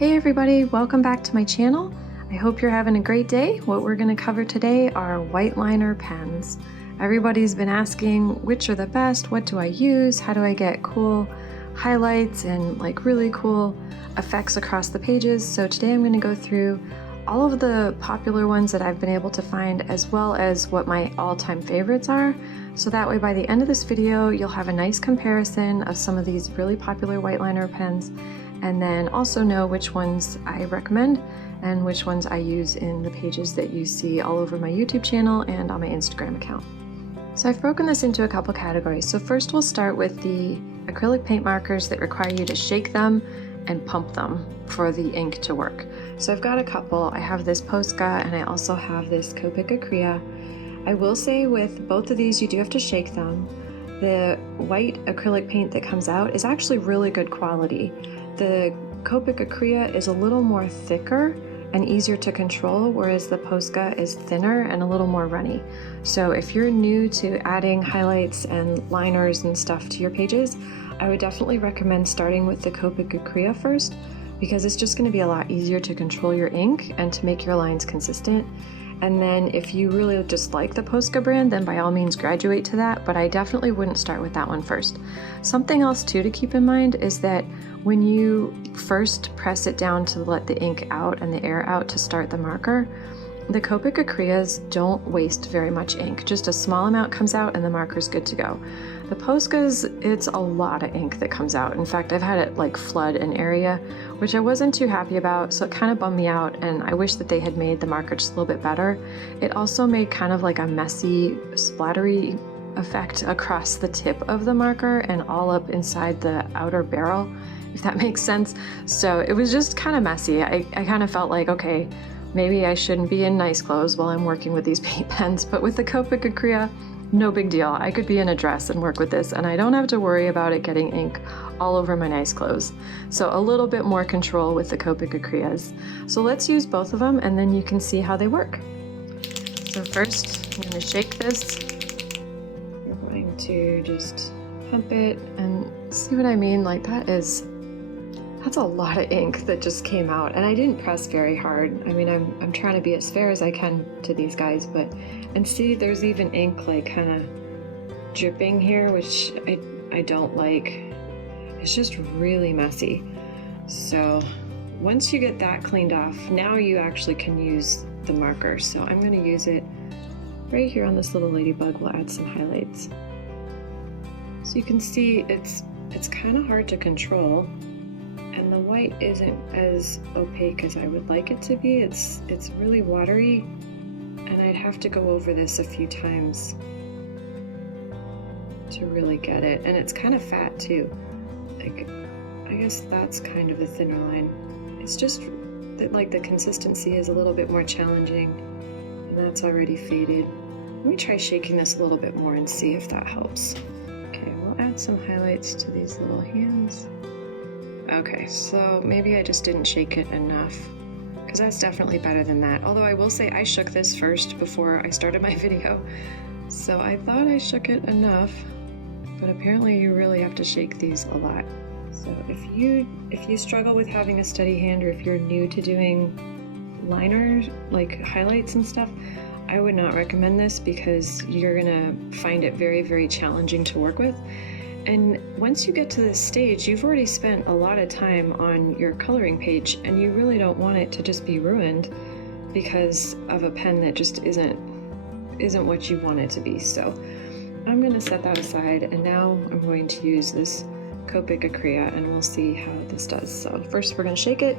Hey everybody, welcome back to my channel. I hope you're having a great day. What we're going to cover today are white liner pens. Everybody's been asking which are the best, what do I use, how do I get cool highlights and like really cool effects across the pages. So today I'm going to go through all of the popular ones that I've been able to find, as well as what my all-time favorites are. So that way by the end of this video you'll have a nice comparison of some of these really popular white liner pens, and then also know which ones I recommend and which ones I use in the pages that you see all over my YouTube channel and on my Instagram account. So I've broken this into a couple categories. So first we'll start with the acrylic paint markers that require you to shake them and pump them for the ink to work. So I've got a couple. I have this Posca and I also have this Copic Acrea. I will say with both of these you do have to shake them. The white acrylic paint that comes out is actually really good quality. The Copic Acrea is a little more thicker and easier to control, whereas the Posca is thinner and a little more runny. So if you're new to adding highlights and liners and stuff to your pages, I would definitely recommend starting with the Copic Acrea first, because it's just going to be a lot easier to control your ink and to make your lines consistent. And then if you really just like the Posca brand, then by all means graduate to that, but I definitely wouldn't start with that one first. Something else too to keep in mind is that when you first press it down to let the ink out and the air out to start the marker, the Copic Acreas don't waste very much ink. Just a small amount comes out and the marker's good to go. The Poscas, it's a lot of ink that comes out. In fact, I've had it like flood an area, which I wasn't too happy about, so it kind of bummed me out, and I wish that they had made the marker just a little bit better. It also made kind of like a messy, splattery effect across the tip of the marker and all up inside the outer barrel, if that makes sense. So it was just kind of messy. I kind of felt like, okay, maybe I shouldn't be in nice clothes while I'm working with these paint pens, but with the Copic Acrea, no big deal. I could be in a dress and work with this, and I don't have to worry about it getting ink all over my nice clothes. So a little bit more control with the Copic Acreas. So let's use both of them and then you can see how they work. So first, I'm going to shake this. We're going to just pump it and see what I mean. Like that's a lot of ink that just came out, and I didn't press very hard. I mean, I'm trying to be as fair as I can to these guys, and see, there's even ink like kind of dripping here, which I don't like. It's just really messy. So once you get that cleaned off, now you actually can use the marker. So I'm going to use it right here on this little ladybug. We'll add some highlights. So you can see it's kind of hard to control. And the white isn't as opaque as I would like it to be. It's really watery, and I'd have to go over this a few times to really get it. And it's kind of fat too. Like, I guess that's kind of a thinner line. It's just that like the consistency is a little bit more challenging, and that's already faded. Let me try shaking this a little bit more and see if that helps. Okay, we'll add some highlights to these little hands. Okay, so maybe I just didn't shake it enough, because that's definitely better than that. Although I will say I shook this first before I started my video, so I thought I shook it enough, but apparently you really have to shake these a lot. So if you struggle with having a steady hand, or if you're new to doing liners, like highlights and stuff, I would not recommend this, because you're gonna find it very, very challenging to work with. And once you get to this stage, you've already spent a lot of time on your coloring page, and you really don't want it to just be ruined because of a pen that just isn't what you want it to be. So I'm going to set that aside, and now I'm going to use this Copic Acrea, and we'll see how this does. So first we're going to shake it,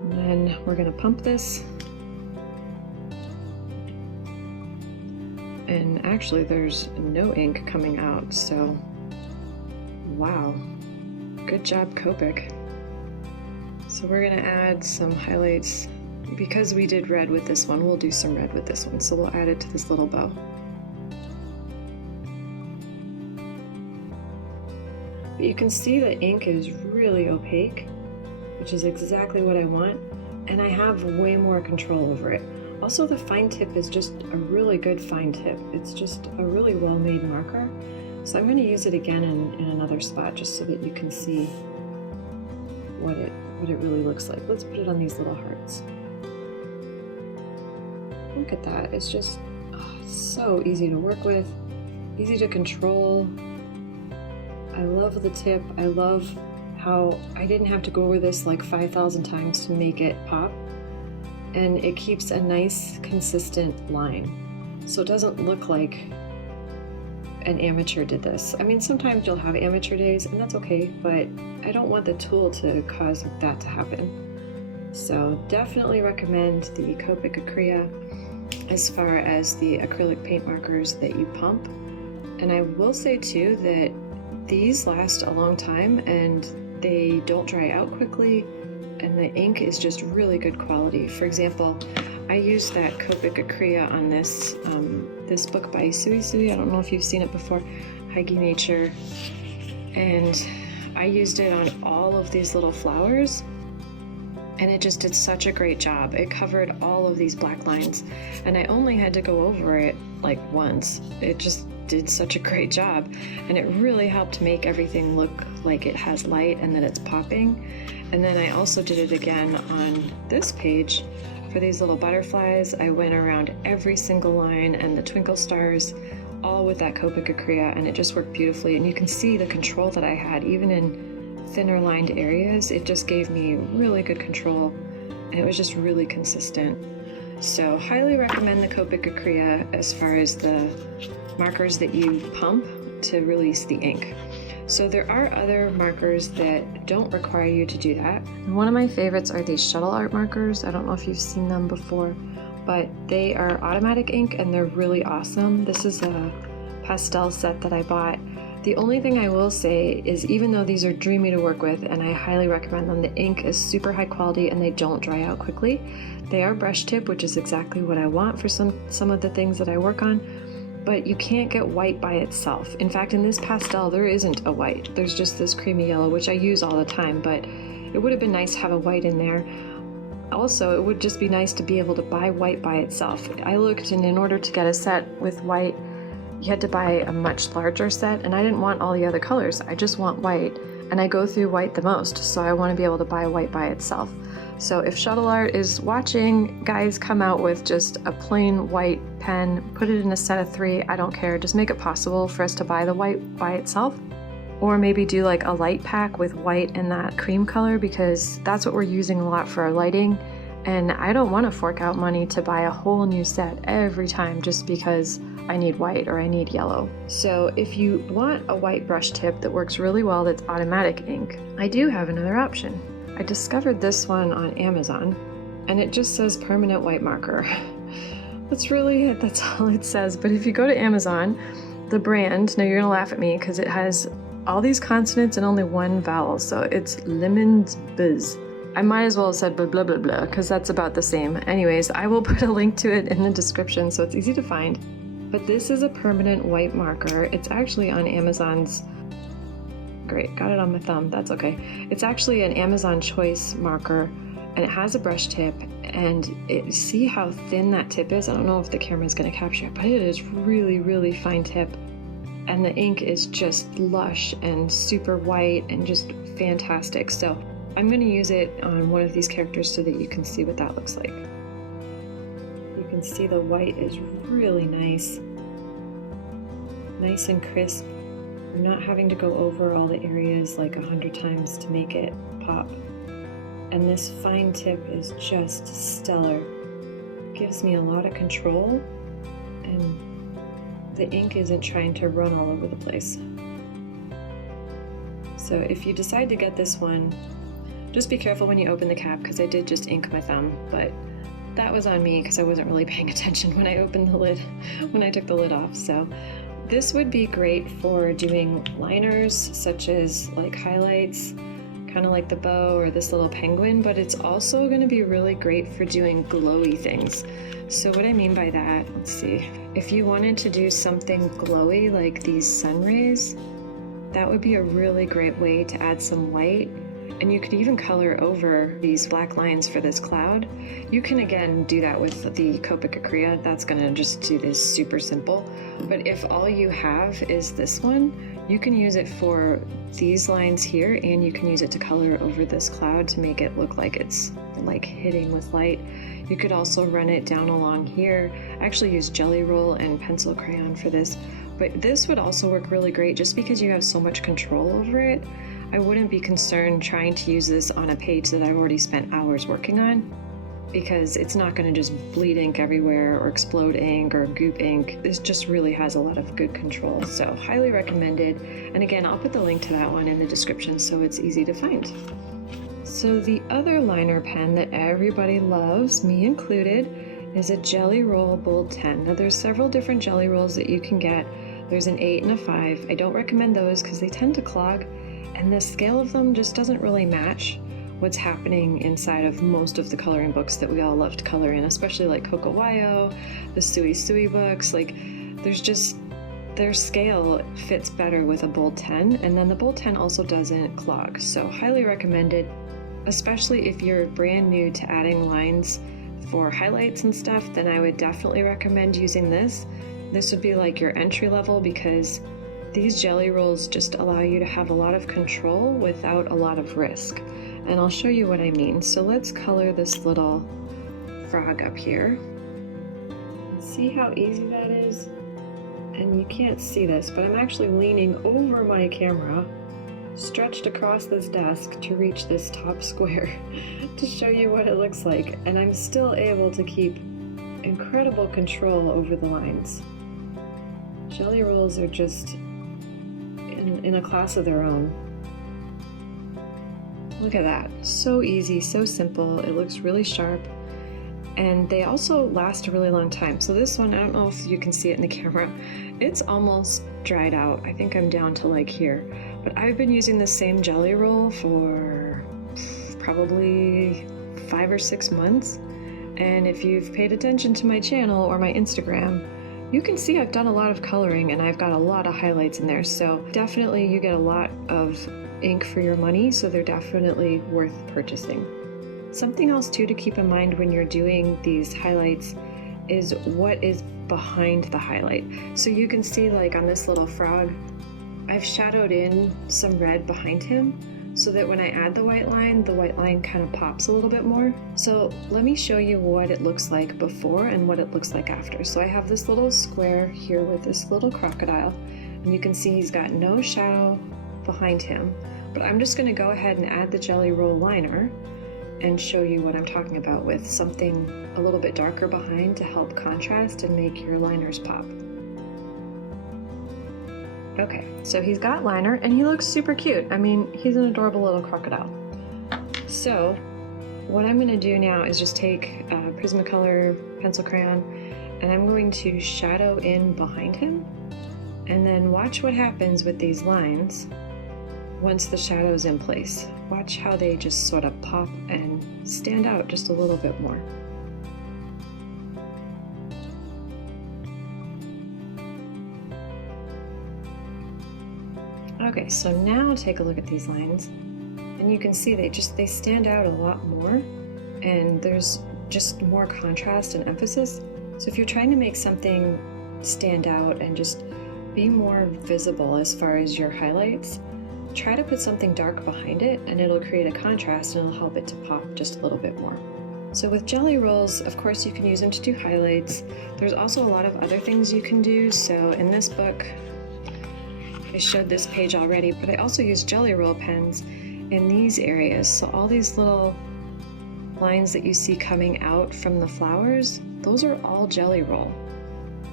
and then we're going to pump this. And actually there's no ink coming out, so wow, good job Copic. So we're gonna add some highlights. Because we did red with this one, we'll do some red with this one, so we'll add it to this little bow. But you can see the ink is really opaque, which is exactly what I want, and I have way more control over it. Also, the fine tip is just a really good fine tip. It's just a really well-made marker. So I'm going to use it again in another spot just so that you can see what it really looks like. Let's put it on these little hearts. Look at that. It's just so easy to work with, easy to control. I love the tip. I love how I didn't have to go over this like 5,000 times to make it pop. And it keeps a nice consistent line. So it doesn't look like an amateur did this. I mean, sometimes you'll have amateur days and that's okay, but I don't want the tool to cause that to happen. So definitely recommend the Copic Acrea as far as the acrylic paint markers that you pump. And I will say too that these last a long time and they don't dry out quickly, and the ink is just really good quality. For example, I used that Copic Acrea on this this book by Sui Sui. I don't know if you've seen it before, Hygge Nature, and I used it on all of these little flowers, and it just did such a great job. It covered all of these black lines, and I only had to go over it like once. It just did such a great job, and it really helped make everything look like it has light and that it's popping. And then I also did it again on this page for these little butterflies. I went around every single line and the twinkle stars, all with that Copic Acrea, and it just worked beautifully. And you can see the control that I had even in thinner lined areas. It just gave me really good control, and it was just really consistent. So highly recommend the Copic Acrea as far as the markers that you pump to release the ink. So there are other markers that don't require you to do that. And one of my favorites are these shuttle art markers. I don't know if you've seen them before, but they are automatic ink and they're really awesome. This is a pastel set that I bought. The only thing I will say is even though these are dreamy to work with and I highly recommend them, the ink is super high quality and they don't dry out quickly. They are brush tip, which is exactly what I want for some of the things that I work on. But you can't get white by itself. In fact, in this pastel, there isn't a white. There's just this creamy yellow, which I use all the time, but it would have been nice to have a white in there. Also, it would just be nice to be able to buy white by itself. I looked, and in order to get a set with white, you had to buy a much larger set, and I didn't want all the other colors. I just want white, and I go through white the most, so I want to be able to buy white by itself. So if Shuttle Art is watching, guys, come out with just a plain white pen, put it in a set of 3, I don't care, just make it possible for us to buy the white by itself. Or maybe do like a light pack with white and that cream color, because that's what we're using a lot for our lighting. And I don't want to fork out money to buy a whole new set every time just because I need white or I need yellow. So if you want a white brush tip that works really well that's automatic ink, I do have another option. I discovered this one on Amazon, and it just says permanent white marker. That's really it, that's all it says. But if you go to Amazon, the brand, now you're gonna laugh at me because it has all these consonants and only one vowel, so it's LMMINBZ. I might as well have said blah blah blah blah because that's about the same. Anyways, I will put a link to it in the description so it's easy to find. But this is a permanent white marker. It's actually on Amazon's, great, got it on my thumb, that's okay. It's actually an Amazon Choice marker, and it has a brush tip, and see how thin that tip is? I don't know if the camera is going to capture it, but it is really, really fine tip. And the ink is just lush and super white and just fantastic. So I'm going to use it on one of these characters so that you can see what that looks like. You can see the white is really nice. Nice and crisp. I'm not having to go over all the areas like 100 times to make it pop. And this fine tip is just stellar. Gives me a lot of control, and the ink isn't trying to run all over the place. So if you decide to get this one, just be careful when you open the cap, because I did just ink my thumb, but that was on me because I wasn't really paying attention when I opened the lid, when I took the lid off. So this would be great for doing liners, such as like highlights, kind of like the bow or this little penguin, but it's also going to be really great for doing glowy things. So what I mean by that, let's see, if you wanted to do something glowy like these sun rays, that would be a really great way to add some white. And you could even color over these black lines for this cloud. You can again do that with the Copic Acrea. That's gonna just do this super simple. But if all you have is this one, you can use it for these lines here, and you can use it to color over this cloud to make it look like it's like hitting with light. You could also run it down along here. I actually use Jelly Roll and pencil crayon for this, but this would also work really great just because you have so much control over it. I wouldn't be concerned trying to use this on a page that I've already spent hours working on, because it's not going to just bleed ink everywhere or explode ink or goop ink. This just really has a lot of good control, so highly recommended. And again, I'll put the link to that one in the description so it's easy to find. So the other liner pen that everybody loves, me included, is a Jelly Roll Bold 10. Now there's several different Jelly Rolls that you can get. There's an 8 and a 5. I don't recommend those because they tend to clog, and the scale of them just doesn't really match what's happening inside of most of the coloring books that we all love to color in, especially like Coco Wyo, the Sui Sui books. Like, there's just, their scale fits better with a Bold 10, and then the Bold 10 also doesn't clog, so highly recommended, especially if you're brand new to adding lines for highlights and stuff. Then I would definitely recommend using this. This would be like your entry level, because these Jelly Rolls just allow you to have a lot of control without a lot of risk. And I'll show you what I mean. So let's color this little frog up here. See how easy that is? And you can't see this, but I'm actually leaning over my camera, stretched across this desk to reach this top square to show you what it looks like. And I'm still able to keep incredible control over the lines. Jelly Rolls are just in a class of their own. Look at that, so easy, so simple. It looks really sharp, and they also last a really long time. So this one, I don't know if you can see it in the camera, it's almost dried out. I think I'm down to like here, but I've been using the same Jelly Roll for probably 5 or 6 months, and if you've paid attention to my channel or my Instagram, you can see I've done a lot of coloring and I've got a lot of highlights in there, so definitely you get a lot of ink for your money, so they're definitely worth purchasing. Something else too to keep in mind when you're doing these highlights is what is behind the highlight. So you can see, like on this little frog, I've shadowed in some red behind him so that when I add the white line kind of pops a little bit more. So let me show you what it looks like before and what it looks like after. So I have this little square here with this little crocodile, and you can see he's got no shadow behind him, but I'm just going to go ahead and add the Jelly Roll liner and show you what I'm talking about, with something a little bit darker behind to help contrast and make your liners pop. Okay, so he's got liner and he looks super cute. I mean, he's an adorable little crocodile. So what I'm going to do now is just take Prismacolor pencil crayon, and I'm going to shadow in behind him, and then watch what happens with these lines once the shadow's in place. Watch how they just sort of pop and stand out just a little bit more. Okay, so now take a look at these lines, and you can see they stand out a lot more, and there's just more contrast and emphasis. So if you're trying to make something stand out and just be more visible as far as your highlights, try to put something dark behind it, and it'll create a contrast and it'll help it to pop just a little bit more. So with Jelly Rolls, of course, you can use them to do highlights. There's also a lot of other things you can do. So in this book, I showed this page already, but I also use Jelly Roll pens in these areas. So all these little lines that you see coming out from the flowers, those are all Jelly Roll.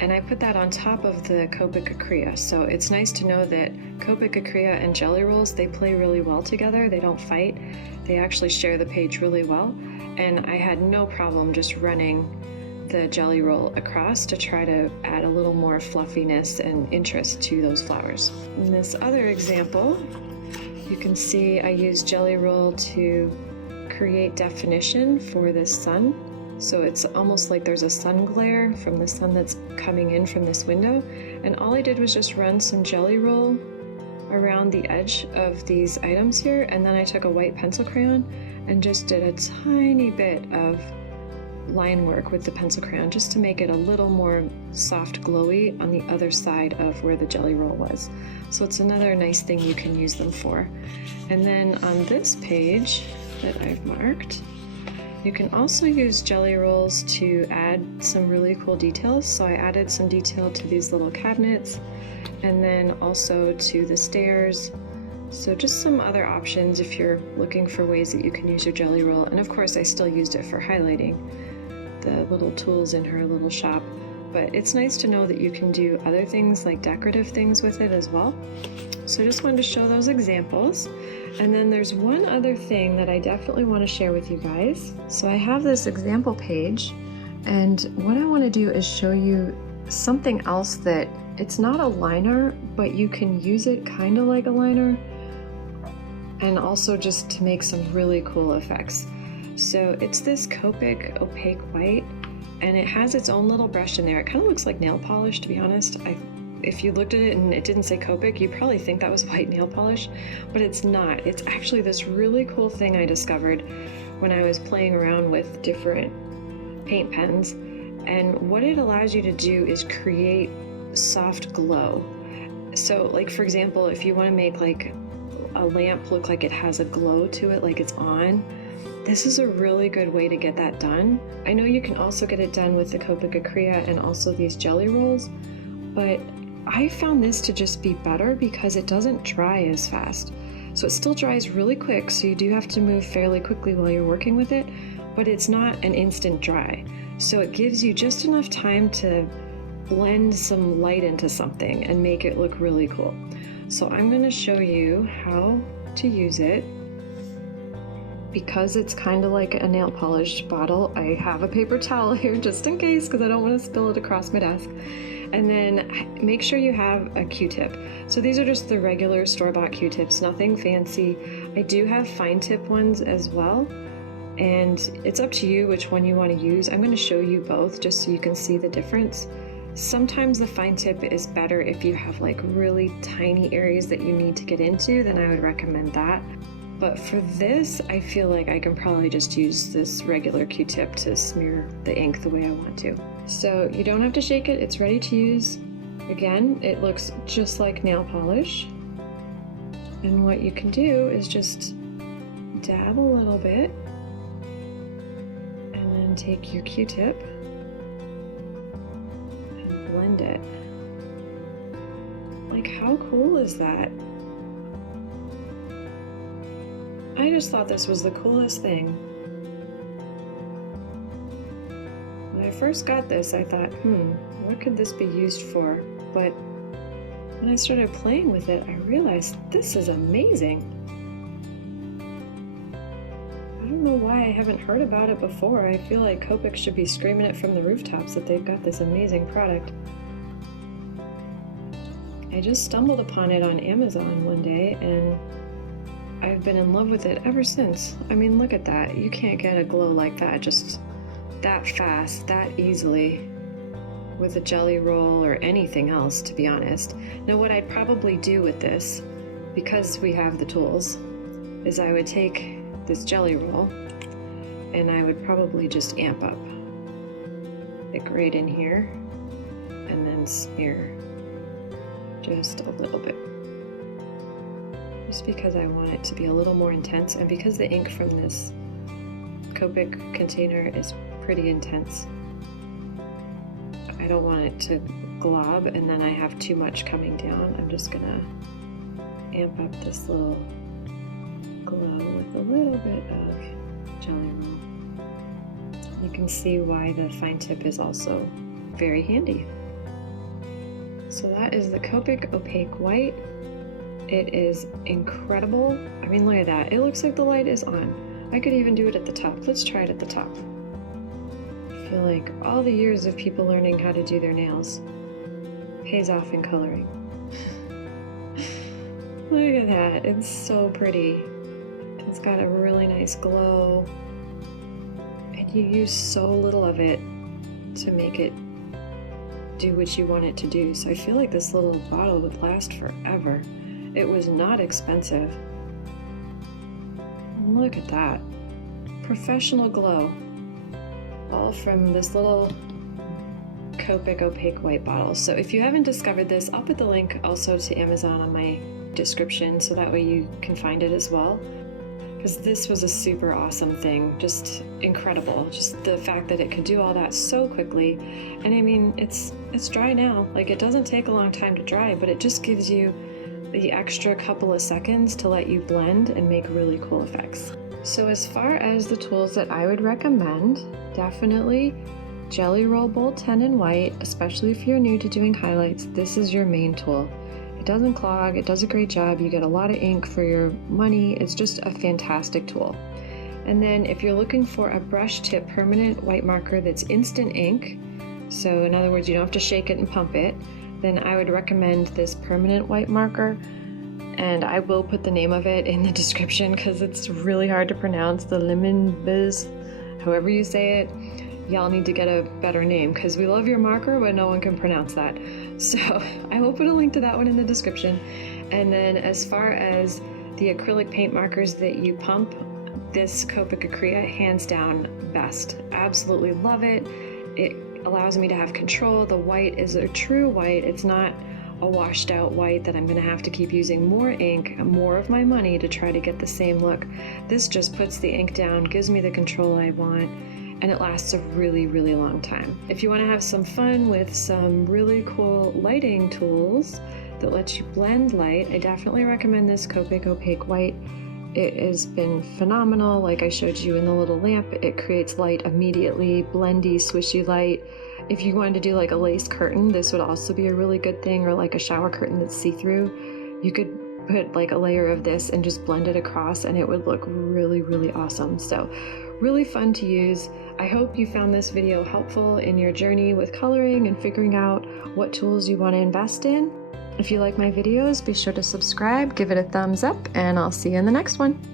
And I put that on top of the Copic Acrea. So it's nice to know that Copic Acrea and Jelly Rolls, they play really well together. They don't fight. They actually share the page really well. And I had no problem just running the Jelly Roll across to try to add a little more fluffiness and interest to those flowers. In this other example, you can see I used Jelly Roll to create definition for this sun. So it's almost like there's a sun glare from the sun that's coming in from this window. And all I did was just run some Jelly Roll around the edge of these items here, and then I took a white pencil crayon and just did a tiny bit of line work with the pencil crayon just to make it a little more soft glowy on the other side of where the jelly roll was. So it's another nice thing you can use them for. And then on this page that I've marked, you can also use jelly rolls to add some really cool details. So I added some detail to these little cabinets and then also to the stairs. So just some other options if you're looking for ways that you can use your jelly roll. And of course I still used it for highlighting the little tools in her little shop. But it's nice to know that you can do other things like decorative things with it as well. So I just wanted to show those examples. And then there's one other thing that I definitely want to share with you guys. So I have this example page, and what I want to do is show you something else that it's not a liner, but you can use it kind of like a liner, and also just to make some really cool effects. So it's this Copic Opaque White, and it has its own little brush in there. It kind of looks like nail polish, to be honest. If you looked at it and it didn't say Copic, you'd probably think that was white nail polish, but it's not. It's actually this really cool thing I discovered when I was playing around with different paint pens. And what it allows you to do is create soft glow. So like, for example, if you want to make like a lamp look like it has a glow to it, like it's on, this is a really good way to get that done. I know you can also get it done with the Copic Acrea and also these jelly rolls, but I found this to just be better because it doesn't dry as fast. So it still dries really quick, so you do have to move fairly quickly while you're working with it, but it's not an instant dry. So it gives you just enough time to blend some light into something and make it look really cool. So I'm going to show you how to use it. Because it's kind of like a nail polish bottle, I have a paper towel here just in case, because I don't want to spill it across my desk. And then make sure you have a Q-tip. So these are just the regular store-bought Q-tips, nothing fancy. I do have fine tip ones as well, and it's up to you which one you want to use. I'm going to show you both just so you can see the difference. Sometimes the fine tip is better if you have like really tiny areas that you need to get into, then I would recommend that. But for this, I feel like I can probably just use this regular Q-tip to smear the ink the way I want to. So you don't have to shake it, it's ready to use. Again, it looks just like nail polish. And what you can do is just dab a little bit and then take your Q-tip and blend it. Like, how cool is that? I just thought this was the coolest thing. When I first got this, I thought, what could this be used for? But when I started playing with it, I realized this is amazing. I don't know why I haven't heard about it before. I feel like Copic should be screaming it from the rooftops that they've got this amazing product. I just stumbled upon it on Amazon one day, and I've been in love with it ever since. I mean, look at that. You can't get a glow like that just that fast, that easily with a jelly roll or anything else, to be honest. Now, what I'd probably do with this, because we have the tools, is I would take this jelly roll and I would probably just amp up it right in here and then smear just a little bit. Just because I want it to be a little more intense, and because the ink from this Copic container is pretty intense. I don't want it to glob and then I have too much coming down. I'm just gonna amp up this little glow with a little bit of jelly roll. You can see why the fine tip is also very handy. So that is the Copic Opaque White. It is incredible. I mean, look at that. It looks like the light is on. I could even do it at the top. Let's try it at the top. I feel like all the years of people learning how to do their nails pays off in coloring. Look at that. It's so pretty. It's got a really nice glow. And you use so little of it to make it do what you want it to do. So I feel like this little bottle would last forever. It was not expensive. Look at that. Professional glow. all from this little Copic Opaque white bottle. So if you haven't discovered this, I'll put the link also to Amazon on my description so that way you can find it as well. Because this was a super awesome thing, just incredible. Just the fact that it could do all that so quickly. And I mean, it's dry now. Like, it doesn't take a long time to dry, but it just gives you the extra couple of seconds to let you blend and make really cool effects. So as far as the tools that I would recommend, definitely Jelly Roll Bold 10 in white, especially if you're new to doing highlights. This is your main tool. It doesn't clog, it does a great job, you get a lot of ink for your money, it's just a fantastic tool. And then if you're looking for a brush tip permanent white marker that's instant ink, so in other words you don't have to shake it and pump it, then I would recommend this permanent white marker. And I will put the name of it in the description because it's really hard to pronounce, the LMMINBZ, however you say it. Y'all need to get a better name because we love your marker, but no one can pronounce that. So I will put a link to that one in the description. And then as far as the acrylic paint markers that you pump, this Copic Acrea, hands down best. Absolutely love it. It allows me to have control. The white is a true white. It's not a washed out white that I'm gonna have to keep using more ink, more of my money to try to get the same look. This just puts the ink down, gives me the control I want, and it lasts a really, really long time. If you want to have some fun with some really cool lighting tools that let you blend light, I definitely recommend this Copic Opaque White. It has been phenomenal. Like I showed you in the little lamp, it creates light immediately, blendy, swishy light. If you wanted to do like a lace curtain, this would also be a really good thing, or like a shower curtain that's see-through. You could put like a layer of this and just blend it across and it would look really, really awesome. So really fun to use. I hope you found this video helpful in your journey with coloring and figuring out what tools you want to invest in. If you like my videos, be sure to subscribe, give it a thumbs up, and I'll see you in the next one.